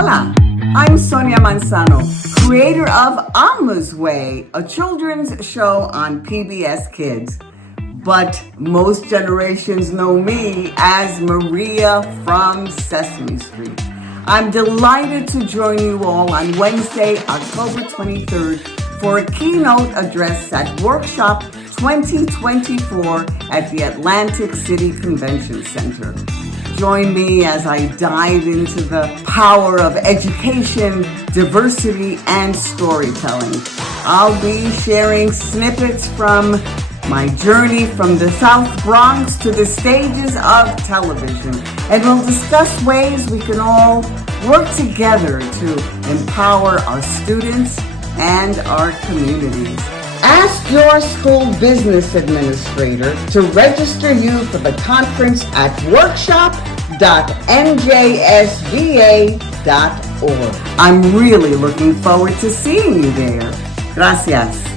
Hola, I'm Sonia Manzano, creator of Alma's Way, a children's show on PBS Kids. But most generations know me as Maria from Sesame Street. I'm delighted to join you all on Wednesday, October 23rd for a keynote address at Workshop 2024 at the Atlantic City Convention Center. Join me as I dive into the power of education, diversity, and storytelling. I'll be sharing snippets from my journey from the South Bronx to the stages of television, and we'll discuss ways we can all work together to empower our students and our communities. Ask your school business administrator to register you for the conference at workshop.njsba.org. I'm really looking forward to seeing you there. Gracias.